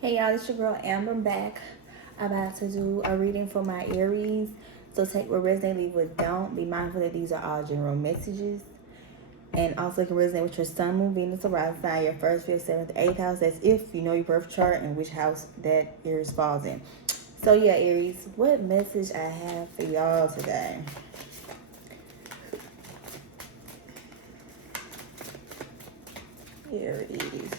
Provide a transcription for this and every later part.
Hey y'all, it's your girl Amber back. I'm about to do a reading for my Aries. So take what resonate, leave what don't. Be mindful that these are all general messages. And also it can resonate with your sun, moon, Venus, or rising sign, your first, fifth, seventh, eighth house. That's if you know your birth chart and which house that Aries falls in. So yeah, Aries, what message I have for y'all today? Aries.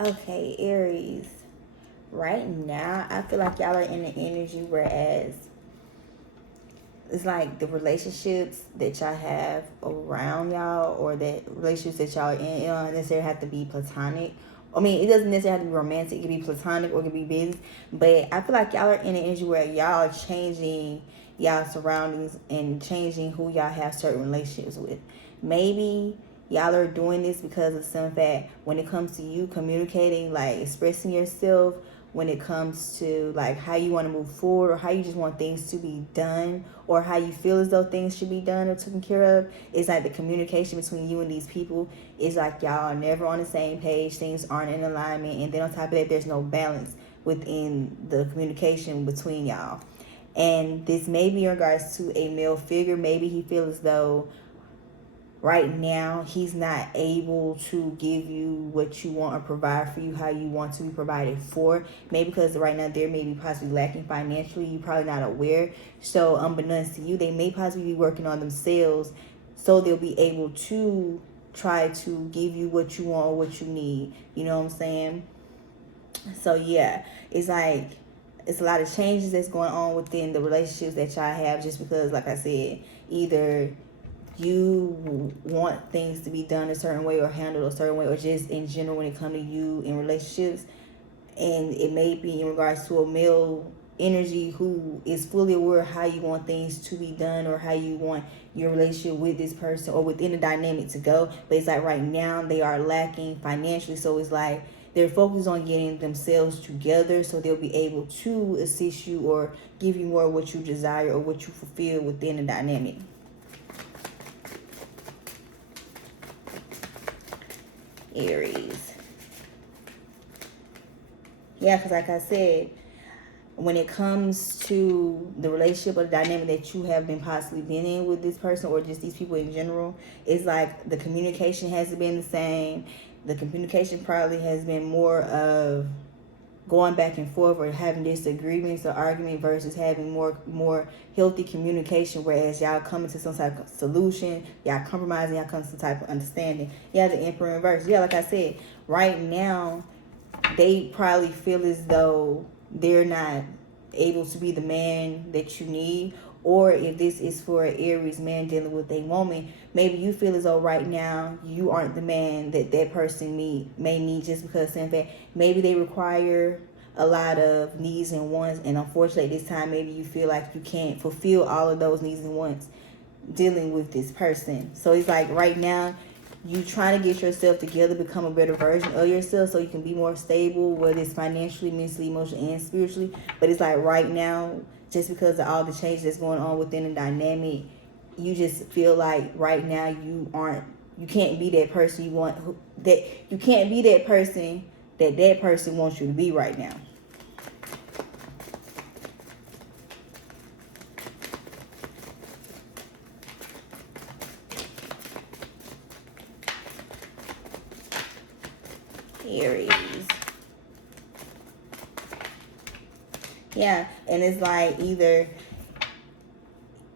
Okay, Aries. Right now, I feel like y'all are in the energy whereas it's like the relationships that y'all have around y'all or that relationships that y'all are in, it don't necessarily have to be platonic. I mean, it doesn't necessarily have to be romantic. It can be platonic or it can be business. But I feel like y'all are in an energy where y'all are changing y'all surroundings and changing who y'all have certain relationships with. Maybe y'all are doing this because of some fact when it comes to you communicating, like expressing yourself, when it comes to like how you want to move forward or how you just want things to be done or how you feel as though things should be done or taken care of. It's like the communication between you and these people is like y'all are never on the same page. Things aren't in alignment, and then on top of that, there's no balance within the communication between y'all. And this may be in regards to a male figure. Maybe he feels as though right now he's not able to give you what you want or provide for you how you want to be provided for, maybe because right now they're maybe possibly lacking financially, you're probably not aware. So unbeknownst to you, they may possibly be working on themselves so they'll be able to try to give you what you want or what you need, you know what I'm saying? So yeah, it's like it's a lot of changes that's going on within the relationships that y'all have, just because like I said, either you want things to be done a certain way or handled a certain way, or just in general when it comes to you in relationships. And it may be in regards to a male energy who is fully aware of how you want things to be done or how you want your relationship with this person or within the dynamic to go. But it's like right now they are lacking financially, so it's like they're focused on getting themselves together so they'll be able to assist you or give you more of what you desire or what you fulfill within the dynamic. Aries. Yeah, because like I said, when it comes to the relationship or the dynamic that you have been possibly been in with this person or just these people in general, it's like the communication hasn't been the same. The communication probably has been more of going back and forth or having disagreements or argument versus having more healthy communication, whereas y'all coming to some type of solution, y'all compromising, y'all come to some type of understanding. Yeah, the emperor in reverse. Yeah, like I said, right now they probably feel as though they're not able to be the man that you need, or if this is for an Aries man dealing with a woman, maybe you feel as though right now you aren't the man that that person may need, just because in fact maybe they require a lot of needs and wants, and unfortunately this time maybe you feel like you can't fulfill all of those needs and wants dealing with this person. So it's like right now you trying to get yourself together, become a better version of yourself so you can be more stable, whether it's financially, mentally, emotionally, and spiritually. But it's like right now, just because of all the changes that's going on within the dynamic, you just feel like right now you can't be that person you want, that you can't be that person that that person wants you to be right now. Aries. Yeah, and it's like either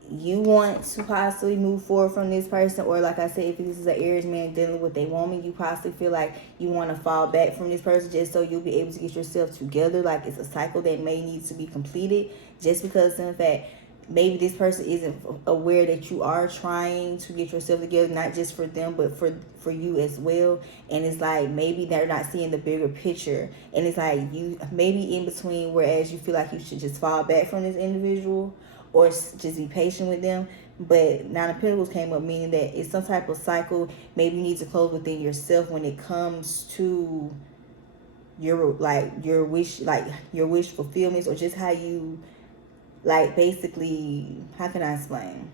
you want to possibly move forward from this person, or like I said, if this is an Aries man dealing with a woman, you possibly feel like you want to fall back from this person just so you'll be able to get yourself together. Like it's a cycle that may need to be completed, just because in fact maybe this person isn't aware that you are trying to get yourself together, not just for them but for you as well. And it's like maybe they're not seeing the bigger picture, and it's like you maybe in between, whereas you feel like you should just fall back from this individual, or just be patient with them. But Nine of Pentacles came up, meaning that it's some type of cycle. Maybe you need to close within yourself when it comes to your your wish fulfillments, or just how you like basically, how can I explain?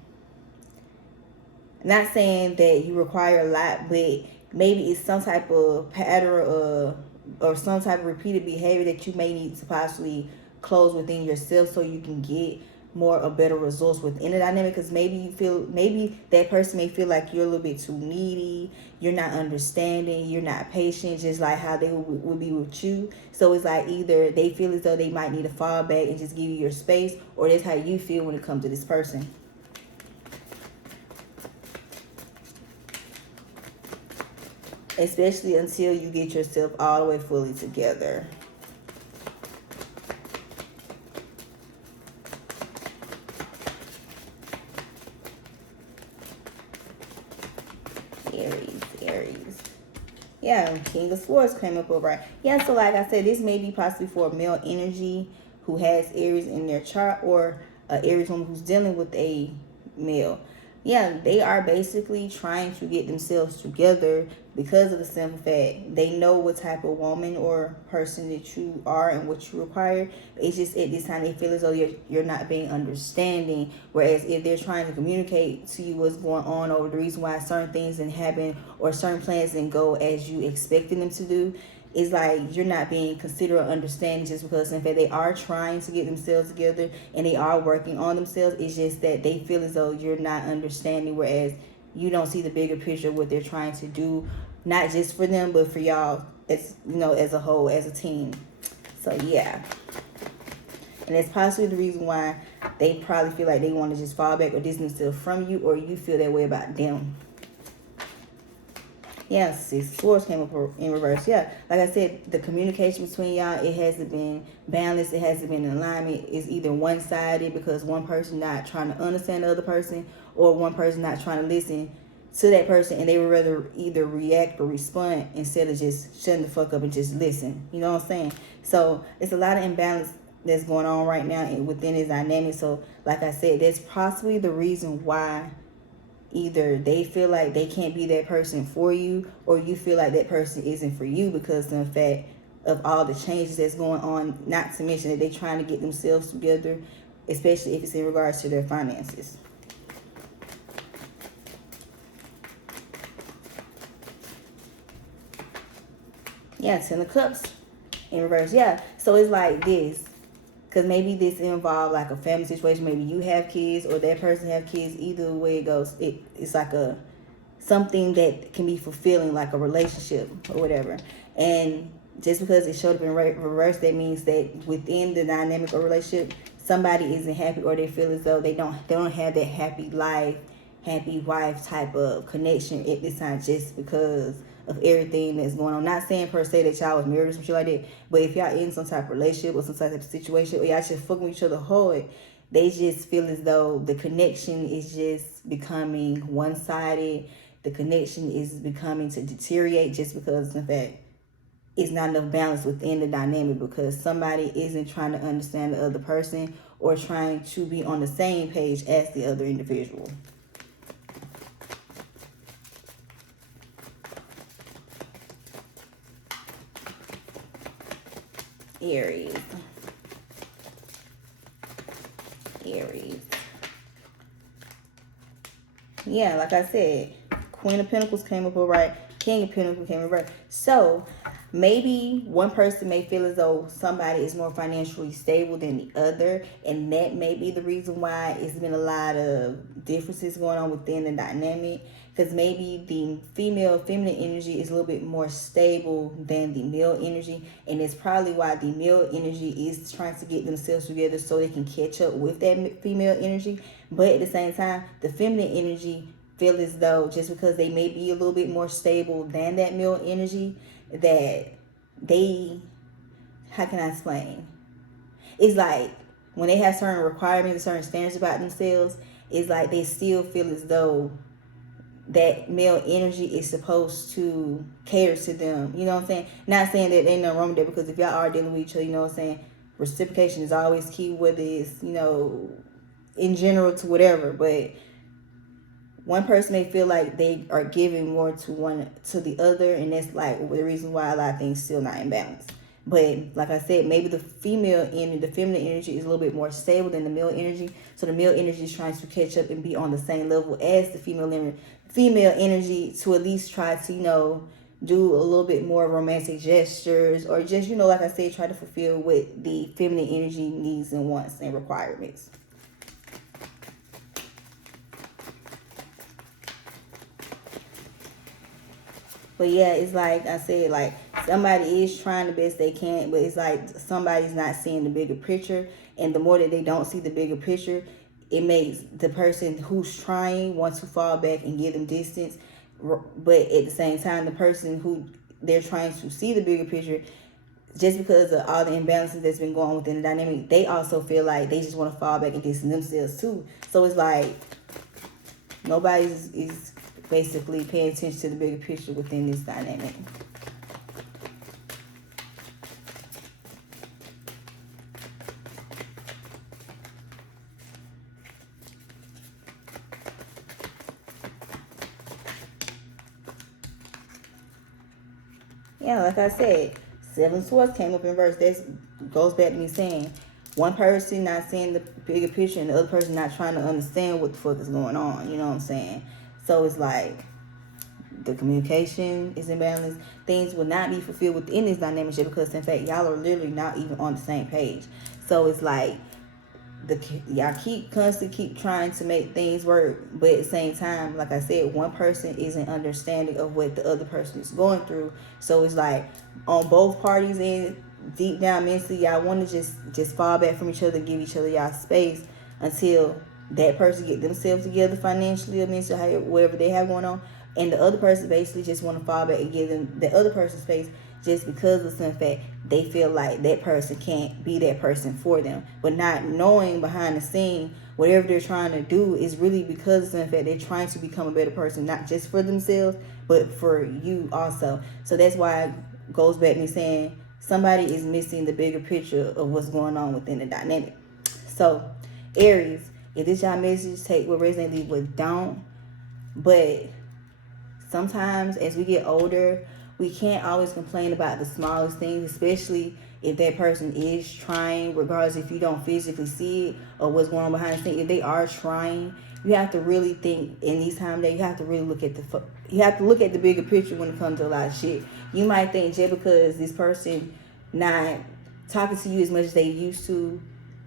Not saying that you require a lot, but maybe it's some type of pattern or some type of repeated behavior that you may need to possibly close within yourself so you can get more or better results within the dynamic. Because maybe that person may feel like you're a little bit too needy, you're not understanding, you're not patient, just like how they would be with you. So it's like either they feel as though they might need to fall back and just give you your space, or that's how you feel when it comes to this person. Especially until you get yourself all the way fully together. Aries. Yeah, King of Swords came up over. Yeah, so like I said, this may be possibly for a male energy who has Aries in their chart, or a Aries woman who's dealing with a male. Yeah, they are basically trying to get themselves together because of the simple fact they know what type of woman or person that you are and what you require. It's just at this time they feel as though you're not being understanding. Whereas if they're trying to communicate to you what's going on, or the reason why certain things didn't happen or certain plans didn't go as you expected them to do, it's like you're not being considerate or understanding, just because in fact they are trying to get themselves together and they are working on themselves. It's just that they feel as though you're not understanding, whereas you don't see the bigger picture of what they're trying to do, not just for them but for y'all as as a whole, as a team. So yeah, and that's possibly the reason why they probably feel like they want to just fall back or distance themselves from you, or you feel that way about them. Yeah, Six Swords came up in reverse. Yeah, like I said, the communication between y'all, it hasn't been balanced. It hasn't been in alignment. It's either one-sided because one person not trying to understand the other person, or one person not trying to listen to that person, and they would rather either react or respond instead of just shutting the fuck up and just listen. You know what I'm saying? So it's a lot of imbalance that's going on right now within this dynamic. So like I said, that's possibly the reason why either they feel like they can't be that person for you, or you feel like that person isn't for you because of the fact of all the changes that's going on, not to mention that they're trying to get themselves together, especially if it's in regards to their finances. Yeah, Ten of Cups in reverse. Yeah, so it's like this. Because maybe this involves like a family situation. Maybe you have kids or that person have kids. Either way it goes, it's like a something that can be fulfilling, like a relationship or whatever. And just because it showed up in reverse, that means that within the dynamic or relationship, somebody isn't happy, or they feel as though they don't have that happy life, happy wife type of connection at this time, just because of everything that's going on. Not saying per se that y'all was married or some shit like that, but if y'all in some type of relationship or some type of situation, or y'all just fucking with each other hard, they just feel as though the connection is just becoming one-sided. The connection is becoming to deteriorate just because, in fact, it's not enough balance within the dynamic, because somebody isn't trying to understand the other person or trying to be on the same page as the other individual. Aries. Yeah, like I said, Queen of Pentacles came up right. King of Pentacles came up right. So maybe one person may feel as though somebody is more financially stable than the other, and that may be the reason why it's been a lot of differences going on within the dynamic. Because maybe the feminine energy is a little bit more stable than the male energy, and it's probably why the male energy is trying to get themselves together so they can catch up with that female energy. But at the same time, the feminine energy feel as though just because they may be a little bit more stable than that male energy, that they, how can I explain? It's like when they have certain requirements, certain standards about themselves, it's like they still feel as though that male energy is supposed to cater to them. You know what I'm saying? Not saying that ain't nothing wrong with that, because if y'all are dealing with each other, you know what I'm saying, reciprocation is always key, whether it's, in general to whatever, but one person may feel like they are giving more to one to the other, and that's like the reason why a lot of things still not in balance. But like I said, maybe the female energy, the feminine energy is a little bit more stable than the male energy. So the male energy is trying to catch up and be on the same level as the female energy to at least try to, do a little bit more romantic gestures, or just, like I said, try to fulfill what the feminine energy needs and wants and requirements. But yeah, it's like I said, like somebody is trying the best they can, but it's like somebody's not seeing the bigger picture. And the more that they don't see the bigger picture, it makes the person who's trying want to fall back and give them distance. But at the same time, the person who they're trying to see the bigger picture, just because of all the imbalances that's been going on within the dynamic, they also feel like they just want to fall back and distance themselves too. So it's like nobody is basically paying attention to the bigger picture within this dynamic. Yeah, like I said, Seven Swords came up in verse. That goes back to me saying one person not seeing the bigger picture and the other person not trying to understand what the fuck is going on. You know what I'm saying? So it's like the communication is imbalanced. Things will not be fulfilled within this dynamic because, in fact, y'all are literally not even on the same page. So it's like y'all keep trying to make things work, but at the same time, like I said, one person isn't understanding of what the other person is going through. So it's like on both parties, and deep down mentally, y'all want to just fall back from each other, give each other y'all space until that person get themselves together financially or mentally, whatever they have going on, and the other person basically just want to fall back and give them the other person space, just because of some fact they feel like that person can't be that person for them, but not knowing behind the scene whatever they're trying to do is really because of some fact they're trying to become a better person, not just for themselves but for you also. So that's why it goes back to me saying somebody is missing the bigger picture of what's going on within the dynamic. So Aries, if this y'all message, take what resonates, leave what don't. But sometimes as we get older, we can't always complain about the smallest things, especially if that person is trying, regardless if you don't physically see it or what's going on behind the scenes. If they are trying, you have to really think in these times that you have to really look at the bigger picture when it comes to a lot of shit. You might think just because this person not talking to you as much as they used to,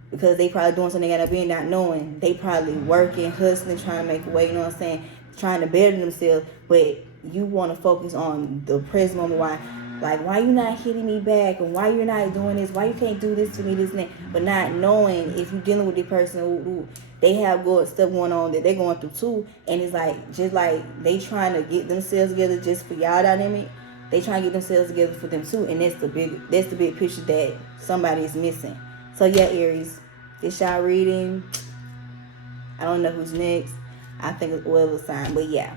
because they probably doing something they gotta be, not knowing they probably working, hustling, trying to make a way, you know what I'm saying, trying to better themselves, but you want to focus on the present moment. Why you not hitting me back, and why you're not doing this, why you can't do this to me, this and that, but not knowing if you're dealing with the person who they have stuff going on that they're going through too, and it's like just like they trying to get themselves together just for y'all dynamic, they trying to get themselves together for them too, and that's the big picture that somebody is missing. So yeah, Aries, this y'all reading. I don't know who's next. I think it's whatever sign, but yeah.